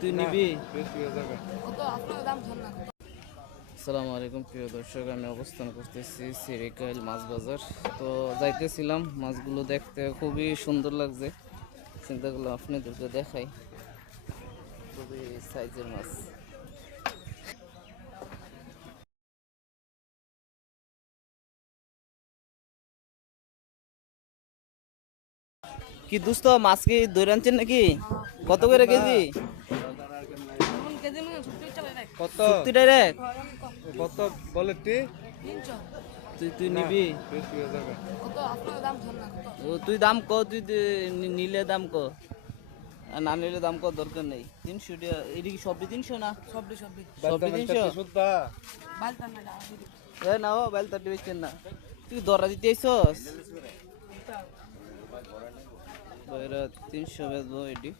তুই নিবি? আসসালামু আলাইকুম প্রিয় দর্শক, আমি অবস্থান করতেছি সিরিকাইল মাছ বাজার। তো যাইতেছিলাম মাছগুলো দেখতে, খুবই সুন্দর লাগছে। চিন্তা করলাম আপনাদেরকে দেখাই, খুবই সাইজের মাছ। কি দোস্ত, মাছ কি ধরে আনছেন নাকি? কত করে কেজি? কত চুক্তি ডাইরেক্ট? কত বলেটি তুই নিবি? ও তুই দাম ক, নিলে দাম ক, আর না নিলে দাম ক, দরকার নেই। 300 টাকা এদিকে, সবই 300 না? সবই 300। এ না, ও বাইল তাটি বেচছেন না? তুই দরা দিতে আইসস? 300 বেচবো এটি।